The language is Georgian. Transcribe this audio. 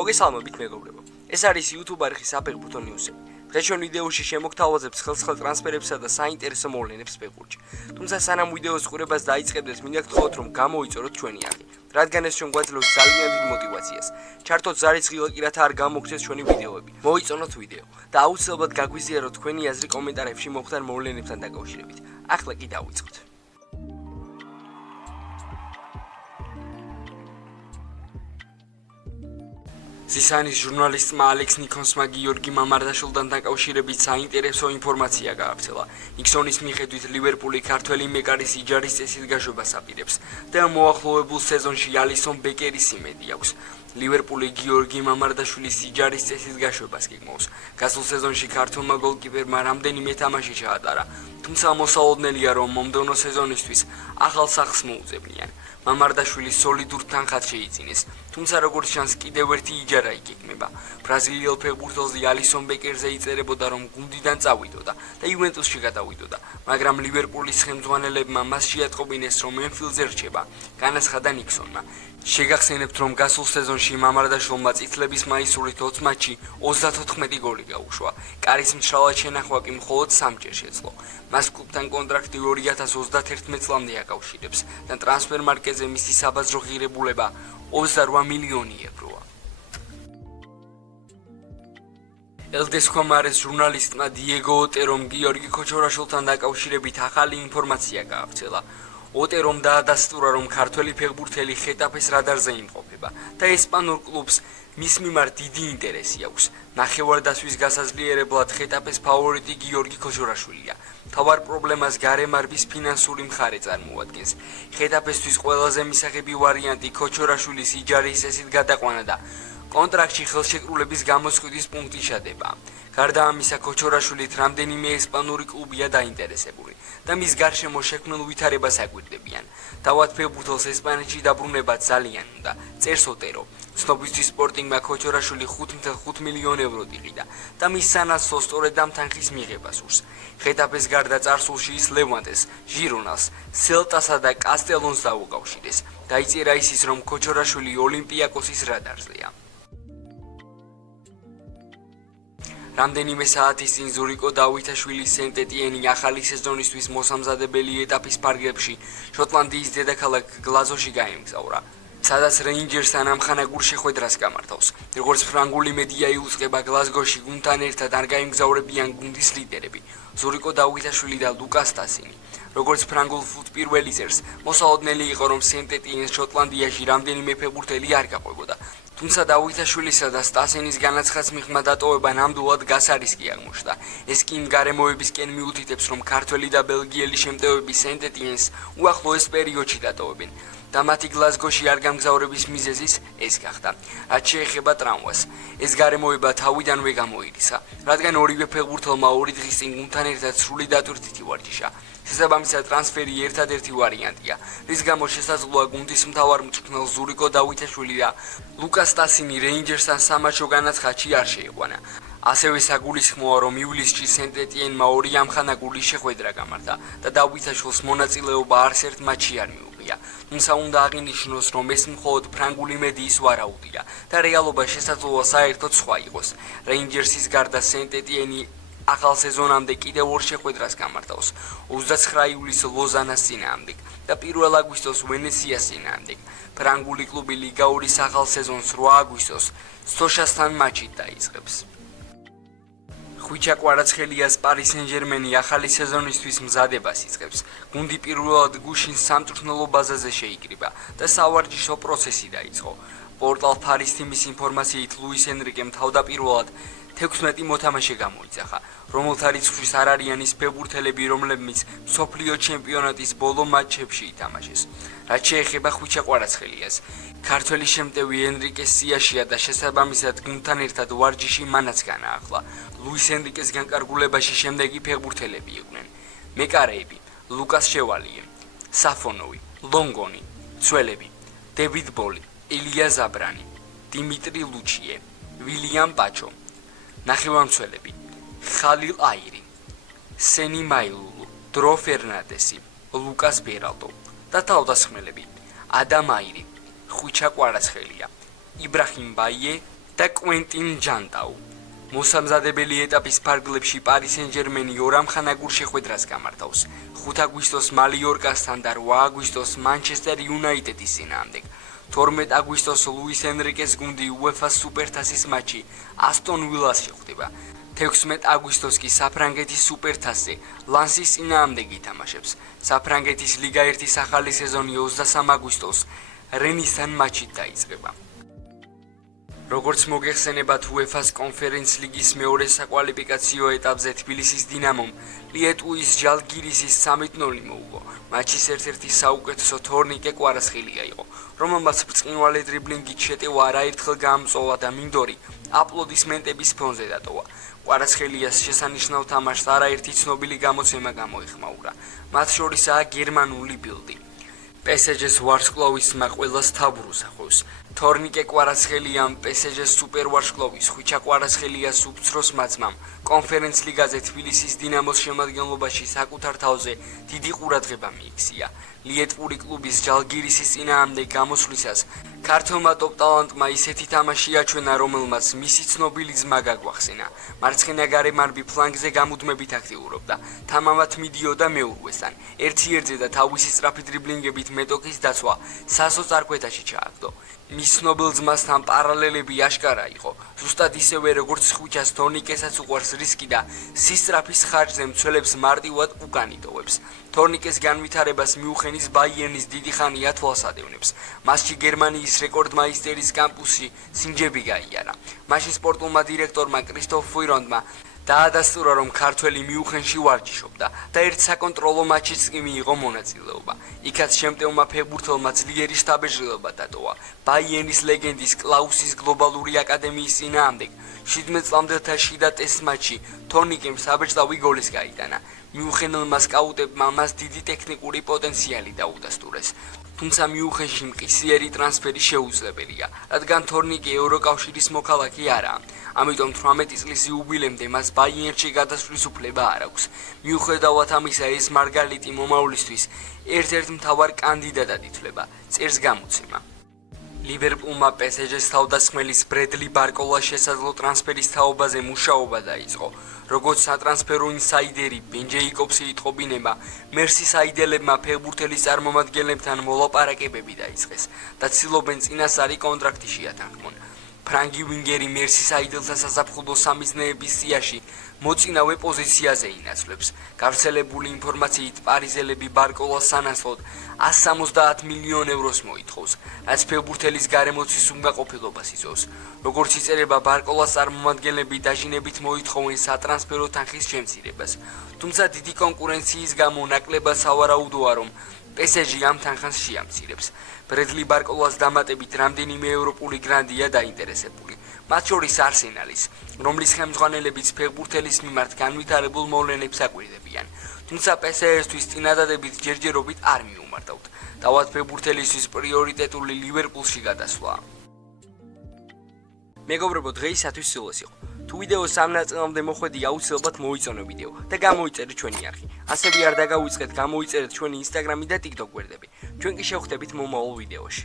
მოგესალმებით მეგობრებო. ეს არის YouTube არხი საფეხბურთო ნიუსები. დღეს ჩვენ ვიდეოში შემოგთავაზებთ ხელსხელ ტრანსფერებსა და საინტერესო მოვლენებს ფეხბურთში. თუმცა სანამ ვიდეოს ყურებას დაიწყებდეთ, მინდა გთხოვოთ რომ გამოიწოროთ ჩვენი არხი, რადგან ეს ჩვენ გვაძლევს ძალიან დიდ мотивაციას. ჩართოთ ზარისხილ კი რათა არ გამოგცეს ჩვენი ვიდეოები. მოიწონოთ ვიდეო და აუცილებლად გაგვიზიაროთ თქვენი აზრი კომენტარებში მომხდარ მოვლენებთან დაკავშირებით. ახლა კი დავიწყოთ. ზისანის ჟურნალისტმა ალექს ნიკონსმა გიორგი მამარდაშვილთან დაკავშირებით საინტერესო ინფორმაცია გაავრცელა. ნიქსონის მიხედვით ლივერპული ქართველი მეკარის იჯარის წესით გაშვებას აპირებს და მოახლოებულ სეზონში ალისონ ბეკერის იმედი აქვს. ლივერპული გიორგი მამარდაშვილის იჯარის წესით გაშვებას გეგმავს. გასულ სეზონში ქართველმა გოლკიპერმა რამდენიმე თამაში ჩაატარა, თუმცა მოსალოდნელია რომ მომდევნო სეზონისთვის ახალ სახლს მოუძებნიან. მამარდაშვილის სოლიდურ თანხად შეიძინეს, თუმცა როგორც ჩანს კიდევ ერთი იჯარა იგეგმება. ბრაზილიელ ფეხბურთელზე ალისონ ბეკერზე იწერებოდა რომ გუნდიდან წავიდოდა და იუვენტუსში გადავიდოდა, მაგრამ ლივერპულის ხელმძღვანელებმა მას შეატყობინეს რომ ენფილდზე რჩება, განაცხადა ნიქსონმა. შეგახსენებთ რომ გასულ სეზონში მამარდაშვილმა წითლების მაისურით 20 მატჩში 34 გოლი გაუშვა. კარის მშრალად შენახვა კი მხოლოდ 3 ჯერ შეძლო. მას კლუბთან კონტრაქტი 2031 წლამდე აკავშირებს და ტრანსფერ მარკეტზე მისი საბაზრო ღირებულება 28 მილიონი ევროა. ელდესკომარის ჟურნალისტმა დიეგო ოტერომ გიორგი ქოჩორაშვილთან დაკავშირებით ახალი ინფორმაცია გაავრცელა. ოტერომ დაადასტურა რომ ქართველი ფეხბურთელი ხეტაფეს რადარზე იმყოფება და ესპანურ კლუბს მის მიმართ დიდი ინტერესი აქვს. ნახევარდასვის გასაძლიერებლად ხეტაფეს ფავორიტი გიორგი ქოჩორაშვილია. თავარ პრობლემას გარემარბის ფინანსური მხარე წარმოადგენს. ხეტაფესთვის ყველაზე მისაღები ვარიანტი ქოჩორაშვილის იჯარის წესით გადაყვანა და კონტრაქტში ხელშეკრულების გამოსყიდვის პუნქტი ჩადება. გარდა ამისა, ქოჩორაშვილით რამდენიმე ესპანური კლუბია დაინტერესებული და მის გარშემო შექმნილ ვითარებას აგვირდებიან. თავად ფეხბურთელს ესპანეთში დაბრუნება ძალიან უნდა, წერს ოტერო. ცნობისთვის სპორტინგმა ქოჩორაშვილი 5.5 მილიონ ევროდ იყიდა და მის სანაცვლოდ სწორედ ამ თანხის მიღება სურს. ხეტაფეს გარდა წარსულში ის ლევანტეს, ჟირონას, სელტასა და კასტელონს დაუკავშირეს. დაიწერა ისიც რომ ქოჩორაშვილი ოლიმპიაკოსის რადარზეა. რამდენიმე საათის წინ ზურიკო დავითაშვილის სენტ-ეტიენი ახალი სეზონისთვის მოსამზადებელი ეტაპის ფარგლებში შოტლანდიის დედაქალაქ გლაზოში გაემგზავრა, სადაც რეინჯერსთან ამხანაგურ შეხვედრას გამართავს. როგორც ფრანგული მედია იუწყება, გლაზგოში გუნდთან ერთად არ გაემგზავრებიან გუნდის ლიდერები, ზურიკო დავითაშვილი და ლუკას ტასინი. როგორც ფრანგულ ფუტ პირველი წერს, მოსალოდნელი იყო რომ სენტ-ეტიენს შოტლანდიაში რამდენიმე ფეხბურთელი არ გაყვებოდა. თუმცა დავითაშვილისა და სტასენის განაცხადს მიღმა დატოვება ნამდვილად გასარისკი აღმოჩნდა. ეს კი იმ გარემოებისკენ მიუთითებს, რომ ქართველი და ბელგიელი შემტევები სენტ-ეტიენს უახლოეს პერიოდში დატოვებენ და მათი გლაზგოში არ გამგზავრების მიზეზის ეს გახდა. რაც შეეხება ტრამვას, ეს გარემოება თავიდანვე გამოირისა, რადგან ორივე ფეხბურთელმა 2 დღის წინ გუნდთან ერთად სრული დატვირთით ივარჯიშა. შესაბამისად ტრანსფერი ერთადერთი ვარიანტია, რის გამოც შესაძლოა გუნდის მთავარ მწვრთნელ ზურიკო დავითაშვილი და ლუკას ტასინი რეინჯერსთან სამატჩო განაცხადში არ შეიყვანა. ასევე საგულისხმოა რომ ივლისში სენტ-ეტიენმა 2 ამხანაგური შეხვედრა გამართა და დავითაშვილს მონაწილეობა არც ერთ მატჩში არ მიუღია. თუმცა უნდა აღინიშნოს რომ ეს მხოლოდ ფრანგული მედიის ვარაუდია და რეალობა შესაძლოა საერთოდ სხვა იყოს. რეინჯერსის გარდა სენტ-ეტიენი ახალ სეზონამდე კიდევ 2 შეხვედრას გამართავს, 29 ივლისს ლოზანას წინააღმდეგ და 1 აგვისტოს ვენეციას წინააღმდეგ. ფრანგული კლუბი ლიგა 2-ის ახალ სეზონს 8 აგვისტოს სოშასთან მატჩით დაიწყებს. ხვიჩა კვარაცხელიას პარი სენ-ჟერმენი ახალი სეზონისთვის მზადებას იწყებს. გუნდი პირველად გუშინ სამწვრთნელო ბაზაზე შეიკრიბა და სავარჯიშო პროცესი დაიწყო. პორტალ ფარის თიმის ინფორმაციით ლუის ენრიკემ თავდაპირველად 16 მოთამაშე გამოიძახა, რომელთა რიცხვშიც არ არიან ის ფეხბურთელები, რომლებიც მსოფლიო ჩემპიონატის ბოლო მატჩებში ითამაშეს. რაც შეეხება ხვიჩა კვარაცხელიას, ქართველი შემტევი ენრიკეს სიაშია და შესაბამისად გუნდთან ერთად ვარჯიში მანაც განაახლა. ლუის ენრიკეს განკარგულებაში შემდეგი ფეხბურთელები იყვნენ: მეკარეები, ლუკას შევალიე, საფონოვი, ლონგონი, ცველები, დევიდ ბოლი, ილია ზაბრანი, დიმიტრი ლუჩიე, ვილიამ პაჩო, ნახევარმცველები, ხალილ აირი, სენი მაილულუ, დრო ფერნანდესი, ლუკას ბერალდო და თავდასხმელები, ადამ აირი, ხვიჩა კვარაცხელია, იბრაჰიმ ბაიე და კვენტინ ჯანტაუ. მოსამზადებელი ეტაპის ფარგლებში პარი სენ-ჟერმენი 2 ამხანაგურ შეხვედრას გამართავს. 5 აგვისტოს მალიორკასთან და 8 აგვისტოს მანჩესტერ იუნაიტედის წინააღმდეგ. 12 აგვისტოს ლუის ენრიკეს გუნდი UEFA სუპერთასის მატჩი ასტონ ვილას შეხვდება. 16 აგვისტოს კი საფრანგეთის სუპერთასზე ლანსის წინააღმდეგ ითამაშებს. საფრანგეთის ლიგა 1-ის ახალი სეზონი 23 აგვისტოს რენისთან მატჩით დაიწყება. როგორც მოგეხსენებათ, UEFA-ს კონფერენც ლიგის მეორე საკვალიფიკაციო ეტაპზე თბილისის დინამომ ლიეტუის ჟალგირისის 3-0 მოუგო. მატჩის ერთ-ერთი საუკეთესო თორნიკე კვარაცხელია იყო, რომელმაც ბრწყინვალე დრიბლინგით შეტევა არაერთხელ გაამწოლა და მინდორი აპლოდისმენტების ფონზე დატოვა. კვარაცხელიას შესანიშნავ თამაშს არაერთი ცნობილი გამოცემა გამოიხმაურა. მათ შორისაა გერმანული ბილდი. PSG-ს ვარსკვლავისმა ყველას თაბუროს ახავს. თორნიკე კვარაცხელიამ PSG-ს სუპერ ვარსკვლავის ხვიჩა კვარაცხელიას უფცროს მაძმამ კონფერენც ლიგაზე თბილისის დინამოს შემადგენლობაში საკუთარ თავზე დიდი ყურადღება მიიქცია. ლიეტვური კლუბის ჟალგირისის წინააღმდეგ გამოსვლისას ქართველმა ტოპ-ტალანტმა ისეთი თამაში აჩვენა, რომელმაც მისი ცნობილი ძმა გაგვახსენა. მარცხენა გარემარბი ფლანგზე გამუდმებით აქტიურობდა, თამამად მიდიოდა მეურვესთან. ერთ-ერთზე და თავისი სწრაფი დრიბლინგებით მეტოქის დაცვა სასოწარკვეთაში ჩააგდო. მის ცნობილ ძმასთან პარალელები აშკარა იყო. ზუსტად ისევე როგორც ხვიჩას თორნიკესაც უყვარს რისკი და სისწრაფის ხარჯზე მცველებს მარტივად უკან იტოვებს. თორნიკეს განვითარებას მიუხენის ბაიერნის დიდი ხანი ათვალს ადევნებს. მასში გერმანიის რეკორდმაისტერის კამპუსი სინჯები გაიარა. მაშინ სპორტულმა დირექტორმა კრისტოფ ფუირონდმა დაადასტურა, რომ ქართველი მიუხენში ვარჯიშობდა და ერთ საკონტროლო მატჩიც კი მიიღო მონაწილეობა. იქაც შემტევმა ფეხბურთელმა ძლიერი შთაბეჭდილება დატოვა. ბაიერნის ლეგენდის კლაუსის გლობალური აკადემიის წინააღმდეგ 17 წლამდელთა შიდა ტესტ მატჩი თორნიკემ საბეჭდავი გოლის გაიტანა. მიუხენელმა სკაუტებმა მას დიდი ტექნიკური პოტენციალი დაუდასტურეს. თუმცა მიუხენში მყისიერი ტრანსფერი შეუძლებელია, რადგან თორნიკე ევროკავშირის მოქალაქე არაა. ამიტომ 18 წლის იუბილემდე მას ბაიერნში გადასვლის უფლება არ აქვს. მიუხედავად ამისა, ეს მარგალიტი მომავლისთვის ერთ-ერთ მთავარ კანდიდატად ითვლება. წერს გამოცემა. ლივერპულმა PSG-ს თავდასხმელის ბრედლი ბარკოლას შესაძლო ტრანსფერის თაობაზე მუშაობა დაიწყო. როგორც სატრანსფერო ინსაიდერი ბენ ჯეიკობსი იტყობინება, მერსისაიდელებმა ფეხბურთელის წარმომადგენლებთან მოლაპარაკებები დაიწყეს და ცდილობენ წინასწარი კონტრაქტი შეათანხმონ. ფრანგი ვინგერი მერსისაიდელთა საზაფხულო სამიზნეების სიაში მოწინავე პოზიციაზე ინაცვლებს. გავრცელებული ინფორმაციით პარიზელები ბარკოლას სანაცვლოდ 170 მილიონ ევროს მოითხოვს, რაც ფეხბურთელის გარემოცვის უნგაყოფილობას იწვევს. როგორც იწერება, ბარკოლას წარმომადგენლები დაჟინებით მოითხოვენ სატრანსფერო თანხის შემცირებას. თუმცა დიდი კონკურენციის გამო ნაკლებად სავარაუდოა, რომ PSG ამ თანხას შეამცირებს. ბრედლი ბარკოლას დამატებით რამდენიმე ევროპული გრანდია დაინტერესებული. მათ შორის არსენალის, რომლის ხელმძღვანელებიც ფეხბურთელის მიმართ განვითარებულ მოვლენებს აკვირდებიან. თუმცა PSG-ისთვის წინადადებით ჯერჯერობით არ მიუმართავთ. თავად ფეხბურთელისთვის პრიორიტეტული ლივერპულში გადასვლა. მეგობრებო, დღეისათვის სულ ეს იყო. თუ ვიდეო 3 ნაწილამდე მოხვედი, აუცილებლად მოიწონო ვიდეო და გამოიწერეთ ჩვენი არხი. ასევე არ დაგავიწყეთ, გამოიწერეთ ჩვენი Instagram-ი და TikTok გვერდები. ჩვენ კი შევხვდებით მომავალ ვიდეოში.